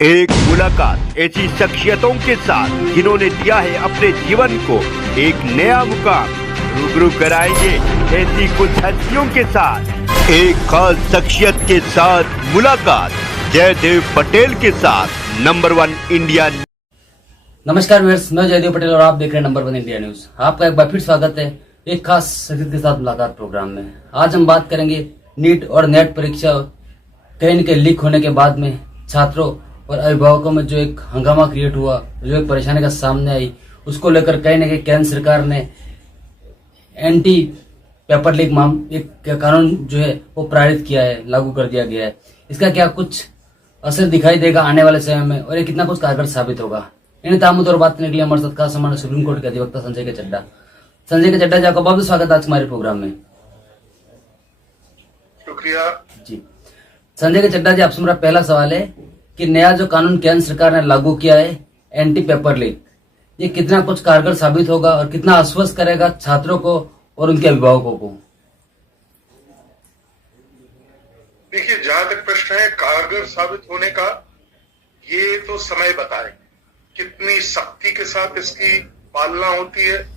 एक मुलाकात ऐसी शख्सियतों के साथ जिन्होंने दिया है अपने जीवन को एक नया मुकाम। रूबरू कराएंगे ऐसी कुछ हस्तियों के साथ एक खास शख्सियत के साथ मुलाकात। जयदेव पटेल के साथ नंबर 1 इंडिया। नमस्कार व्यूअर्स, मैं जयदेव पटेल और आप देख रहे हैं नंबर 1 इंडिया न्यूज। आपका एक बार फिर स्वागत है एक खास शख्सियत के साथ मुलाकात प्रोग्राम में। आज हम बात करेंगे नीट और नेट परीक्षा कहीं न कहीं लीक होने के बाद में छात्रों और अभिभावकों में जो एक हंगामा क्रिएट हुआ, जो एक परेशानी का सामने आई, उसको लेकर कहीं न कहीं केंद्र सरकार ने एंटी पेपर लीक एक कानून जो है वो पारित किया है, लागू कर दिया गया है। इसका क्या कुछ असर दिखाई देगा आने वाले समय में और ये कितना कुछ कारगर साबित होगा, इन तमाम और बात करने के लिए हमारे साथ खास हमारे सुप्रीम कोर्ट के अधिवक्ता संजय के चड्ढा जी, आपका बहुत स्वागत है आज हमारे प्रोग्राम में। शुक्रिया जी। संजय के चड्ढा जी, आपसे मेरा पहला सवाल है कि नया जो कानून केंद्र सरकार ने लागू किया है एंटी पेपर लीक, ये कितना कुछ कारगर साबित होगा और कितना आश्वस्त करेगा छात्रों को और उनके अभिभावकों को? देखिए, जहां तक प्रश्न है कारगर साबित होने का, ये तो समय बताए कितनी सख्ती के साथ इसकी पालना होती है,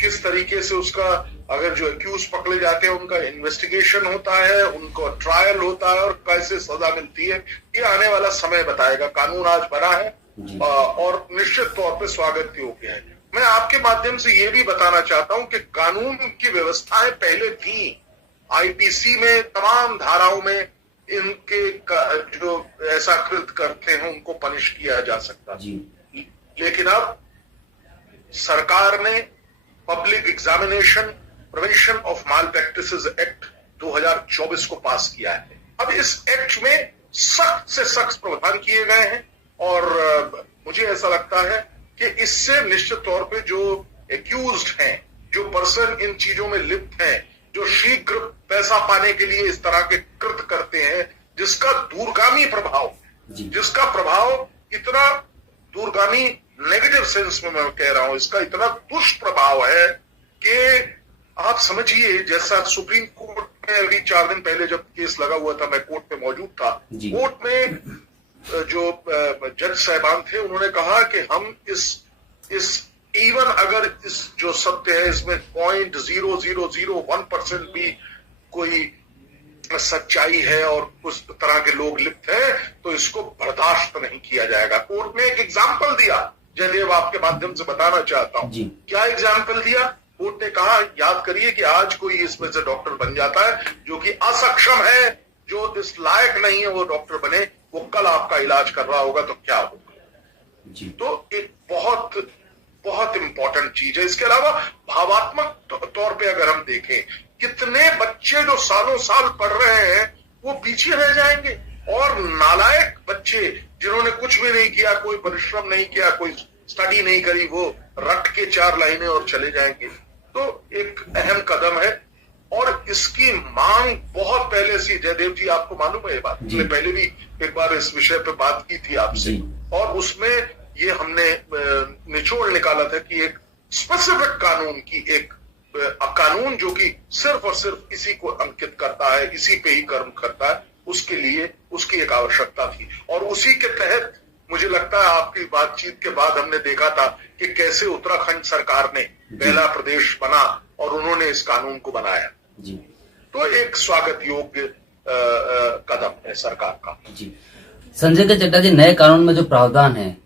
किस तरीके से उसका, अगर जो एक्यूज पकड़े जाते हैं उनका इन्वेस्टिगेशन होता है, उनको ट्रायल होता है और कैसे सजा मिलती है, ये आने वाला समय बताएगा। कानून आज बना है और निश्चित तौर पे स्वागत योग्य है। मैं आपके माध्यम से ये भी बताना चाहता हूं कि कानून की व्यवस्थाएं पहले थी, आईपीसी में तमाम धाराओं में इनके जो ऐसा कृत करते हैं उनको पनिश किया जा सकता है। लेकिन अब सरकार ने public examination prevention of mall practices act 2024 को पास किया है। अब इस एक्ट में सख्त से सख्त प्रावधान किए गए हैं और मुझे ऐसा लगता है कि इससे निश्चित तौर पे जो एक्यूज्ड हैं, जो पर्सन इन चीजों में लिप्त हैं, जो शीघ्र पैसा पाने के लिए इस तरह के कृत्य करते हैं, जिसका दूरगामी प्रभाव, जिसका प्रभाव इतना दूरगामी नेगेटिव सेंस में मैं कह रहा हूं, इसका इतना दुष्प्रभाव है कि आप समझिए, जैसा सुप्रीम कोर्ट में अभी 4 दिन पहले जब केस लगा हुआ था, मैं कोर्ट में मौजूद था, कोर्ट में जो जज साहबान थे उन्होंने कहा कि हम इस इवन अगर इस जो सत्य है इसमें 0.0001% भी कोई सच्चाई है और उस तरह के लोग लिप्त हैं तो इसको बर्दाश्त नहीं किया जाएगा। कोर्ट ने एक एग्जाम्पल दिया, जयदेव आपके माध्यम से बताना चाहता हूं। क्या एग्जाम्पल दिया? कोर्ट ने कहा, याद करिए कि आज कोई इसमें से डॉक्टर बन जाता है जो कि असक्षम है, जो इस लायक नहीं है वो डॉक्टर बने, वो कल आपका इलाज कर रहा होगा तो क्या होगा। तो एक बहुत बहुत इंपॉर्टेंट चीज है। इसके अलावा भावात्मक तौर पे अगर हम देखें, कितने बच्चे जो सालों साल पढ़ रहे हैं वो पीछे रह जाएंगे और नालायक बच्चे जिन्होंने कुछ भी नहीं किया, कोई परिश्रम नहीं किया, कोई स्टडी नहीं करी, वो रट के 4 लाइनें और चले जाएंगे। तो एक अहम कदम है और इसकी मांग बहुत पहले से, जयदेव जी आपको मालूम है ये बात, हमने पहले भी एक बार इस विषय पे बात की थी आपसे और उसमें ये हमने निचोड़ निकाला था कि एक स्पेसिफिक कानून की, एक कानून जो कि सिर्फ और सिर्फ इसी को अंकित करता है, इसी पे ही कर्म करता है, उसके लिए उसकी एक आवश्यकता थी। और उसी के तहत मुझे लगता है आपकी बातचीत के बाद हमने देखा था कि कैसे उत्तराखंड सरकार ने पहला प्रदेश बना और उन्होंने इस कानून को बनाया। तो एक स्वागत योग्य कदम है सरकार का। संजय के चड्ढा जी, नए कानून में जो प्रावधान है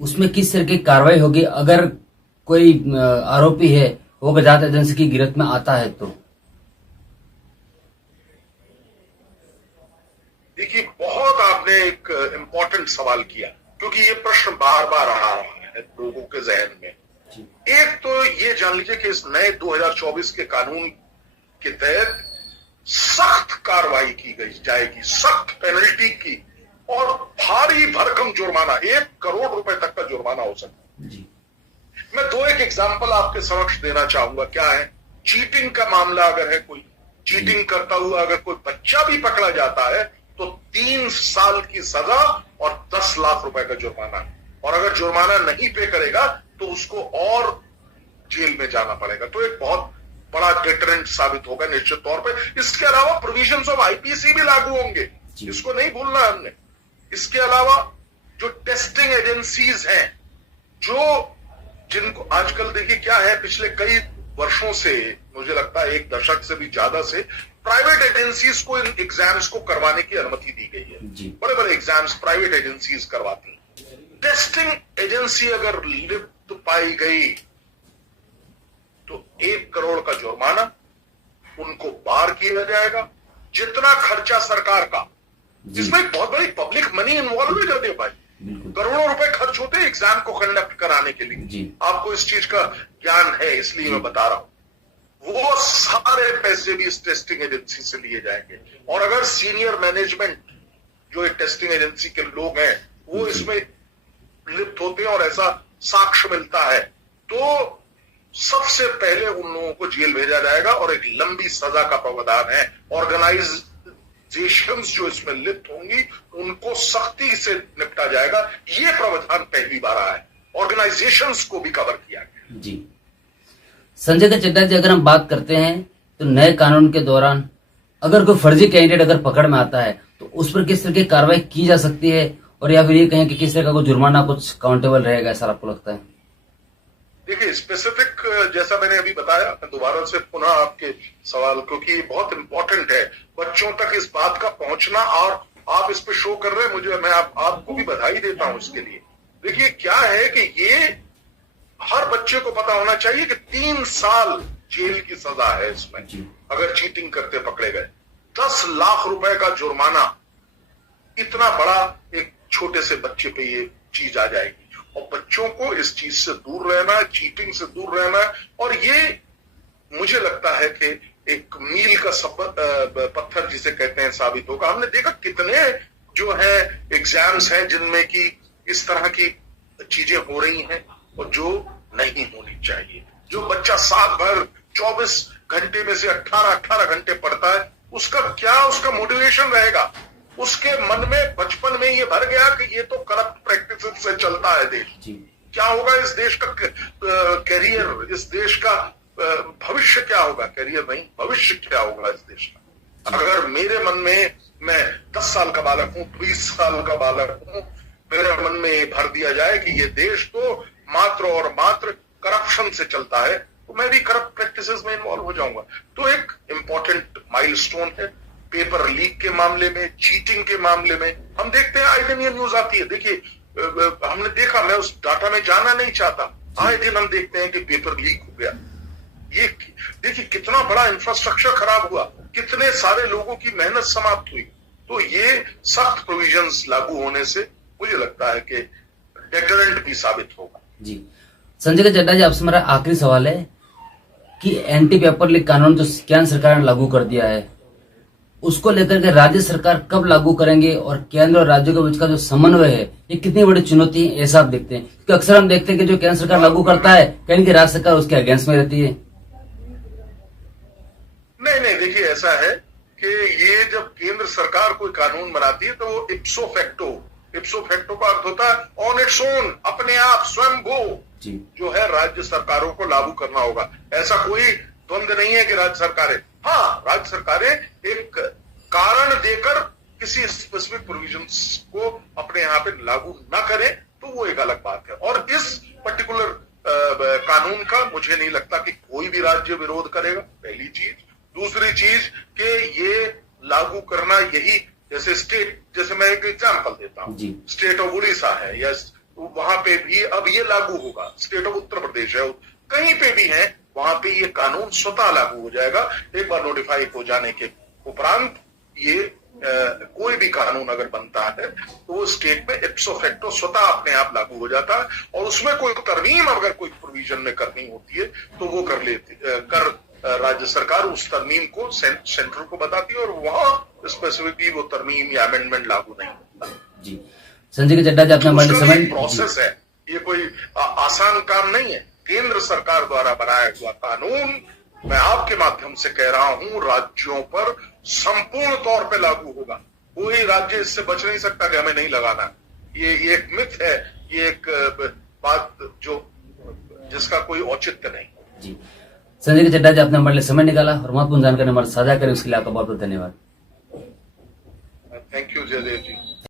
उसमें किस तरह की कार्रवाई होगी अगर कोई आरोपी है वो जांच एजेंसी की गिरफ्त में आता है तो? देखिए, बहुत आपने एक इम्पोर्टेंट सवाल किया क्योंकि ये प्रश्न बार बार आ रहा है लोगों के जहन में। एक तो ये जान लीजिए कि इस नए 2024 के कानून के तहत सख्त कार्रवाई की गई जाएगी, सख्त पेनल्टी की और भारी भरकम जुर्माना, 1 करोड़ रुपए तक का जुर्माना हो सकता है। मैं 2 एक एग्जाम्पल आपके समक्ष देना चाहूंगा। क्या है? चीटिंग का मामला अगर है, कोई चीटिंग करता हुआ अगर कोई बच्चा भी पकड़ा जाता है तो 3 साल की सजा और 10 लाख रुपए का जुर्माना, और अगर जुर्माना नहीं पे करेगा तो उसको और जेल में जाना पड़ेगा। तो एक बहुत बड़ा डिटरेंट साबित होगा निश्चित तौर पे। इसके अलावा प्रोविजंस ऑफ आईपीसी भी लागू होंगे, इसको नहीं भूलना हमने। इसके अलावा जो टेस्टिंग एजेंसीज हैं, जिनको आजकल देखिए क्या है, पिछले कई वर्षों से, मुझे लगता है 1 दशक से भी ज्यादा से, प्राइवेट एजेंसीज को इन एग्जाम्स को करवाने की अनुमति दी गई है। बड़े बड़े एग्जाम्स प्राइवेट एजेंसीज करवाती हैं। टेस्टिंग एजेंसी अगर लिप्त पाई गई तो 1 करोड़ का जुर्माना, उनको बार किया जाएगा। जितना खर्चा सरकार का, इसमें एक बहुत बड़ी पब्लिक मनी इन्वॉल्व है जाते भाई, करोड़ों रुपए खर्च होते हैं एग्जाम को कंडक्ट कराने के लिए। आपको इस चीज का ज्ञान है, इसलिए मैं बता रहा हूं। वो सारे पैसे भी इस टेस्टिंग एजेंसी से लिए जाएंगे। और अगर सीनियर मैनेजमेंट, जो टेस्टिंग एजेंसी के लोग हैं, वो इसमें लिप्त होते हैं और ऐसा साक्ष्य मिलता है, तो सबसे पहले उन लोगों को जेल भेजा जाएगा और एक लंबी सजा का प्रावधान है। ऑर्गेनाइजेशंस जो इसमें लिप्त होंगी उनको सख्ती से निपटा जाएगा। ये प्रावधान पहली बार आया है, ऑर्गेनाइजेशंस को भी कवर किया गया। जी संजय के चड्ढा जी, अगर हम बात करते हैं तो नए कानून के दौरान अगर कोई फर्जी कैंडिडेट अगर पकड़ में आता है तो उस पर किस तरह की कार्रवाई की जा सकती है, और या फिर ये कहें कि किस तरह का कोई जुर्माना कुछ काउंटेबल रहेगा, ऐसा आपको लगता है? देखिए स्पेसिफिक, जैसा मैंने अभी बताया, मैं दोबारा से पुनः आपके सवाल, क्योंकि ये बहुत इंपॉर्टेंट है बच्चों तक इस बात का पहुंचना, और आप इस पे शो कर रहे हैं, मैं आपको भी बधाई देता हूं इसके लिए। देखिए क्या है कि ये हर बच्चे को पता होना चाहिए कि 3 साल जेल की सजा है इसमें, अगर चीटिंग करते पकड़े गए। 10 लाख रुपए का जुर्माना, इतना बड़ा एक छोटे से बच्चे पे ये चीज आ जाएगी। और बच्चों को इस चीज से दूर रहना है, चीटिंग से दूर रहना है। और ये मुझे लगता है कि एक मील का पत्थर जिसे कहते हैं साबित होगा। हमने देखा कितने जो है एग्जाम्स हैं जिनमें कि इस तरह की चीजें हो रही हैं और जो नहीं होनी चाहिए। जो बच्चा साल भर 24 घंटे में से 18 घंटे पढ़ता है, उसका मोटिवेशन रहेगा। उसके मन में बचपन में ये भर गया कि ये तो करप्ट प्रैक्टिसेस से चलता है देश। क्या होगा इस देश का करियर, इस देश का भविष्य क्या होगा? करियर नहीं, भविष्य क्या होगा इस देश का? अगर मेरे मन में, मैं 10 साल का बालक हूं, 20 साल का बालक हूं, मेरे मन में ये भर दिया जाए कि ये देश तो मात्र और मात्र करप्शन से चलता है, तो मैं भी करप्ट प्रैक्टिसेस में इन्वॉल्व हो जाऊंगा। तो एक इंपॉर्टेंट माइलस्टोन है। पेपर लीक के मामले में, चीटिंग के मामले में हम देखते हैं आए दिन ये न्यूज आती है। देखिए हमने देखा, मैं उस डाटा में जाना नहीं चाहता, आए दिन हम देखते हैं कि पेपर लीक हो गया। ये देखिए कितना बड़ा इंफ्रास्ट्रक्चर खराब हुआ, कितने सारे लोगों की मेहनत समाप्त हुई। तो ये सख्त प्रोविजंस लागू होने से मुझे लगता है कि डेटरेंट भी साबित होगा। जी संजय के चड्ढा जी, आपसे मेरा आखिरी सवाल है कि एंटी पेपर लीक कानून जो केंद्र सरकार ने लागू कर दिया है, उसको लेकर के राज्य सरकार कब लागू करेंगे, और केंद्र और राज्यों के बीच का जो समन्वय है ये कितनी बड़ी चुनौती है, ऐसा आप देखते हैं? क्योंकि अक्सर हम देखते हैं कि जो केंद्र सरकार लागू करता है कहीं की राज्य सरकार उसके अगेंस्ट में रहती है। नहीं, देखिए ऐसा है कि ये जब केंद्र सरकार कोई कानून बनाती है तो वो इप्सो फैक्टो का अर्थ होता है ऑन इट्स ओन, अपने आप स्वयं जो है राज्य सरकारों को लागू करना होगा। ऐसा कोई द्वंद्व नहीं है कि राज्य सरकारें, हाँ राज्य सरकारें एक कारण देकर किसी स्पेसिफिक प्रोविजंस को अपने यहाँ पे लागू ना करें तो वो एक अलग बात है। और इस पर्टिकुलर कानून का मुझे नहीं लगता कि कोई भी राज्य विरोध करेगा, पहली चीज। दूसरी चीज कि ये लागू करना, यही जैसे मैं एक एग्जांपल देता हूँ, स्टेट ऑफ उड़ीसा है या वहां पे भी अब ये लागू होगा, स्टेट ऑफ उत्तर प्रदेश है, कहीं पे भी है, वहां पे ये कानून स्वतः लागू हो जाएगा। एक बार नोटिफाई हो जाने के उपरांत ये कोई भी कानून अगर बनता है तो वो स्टेट में इप्सो फैक्टो स्वतः अपने आप लागू हो जाता है। और उसमें कोई तरमीम अगर कोई प्रोविजन में करनी होती है तो वो राज्य सरकार उस तरमीम को सेंट्रल को बताती है और वहां स्पेसिफिकली वो तरमीम या अमेंडमेंट लागू नहीं होता। जी संजय के चड्ढा जी, अपना प्रोसेस है, ये कोई आसान काम नहीं है। केंद्र सरकार द्वारा बनाया हुआ कानून, मैं आपके माध्यम से कह रहा हूं, राज्यों पर संपूर्ण तौर पे लागू होगा। कोई राज्य इससे बच नहीं सकता कि हमें नहीं लगाना। ये एक मिथ है, ये एक बात जिसका कोई औचित्य नहीं। जी संजय के चड्ढा जी, आपने हमारे लिए समय निकाला और महत्वपूर्ण जानकारी हमारे साझा करें, उसके लिए आपका बहुत बहुत धन्यवाद। Thank you Jaidev ji.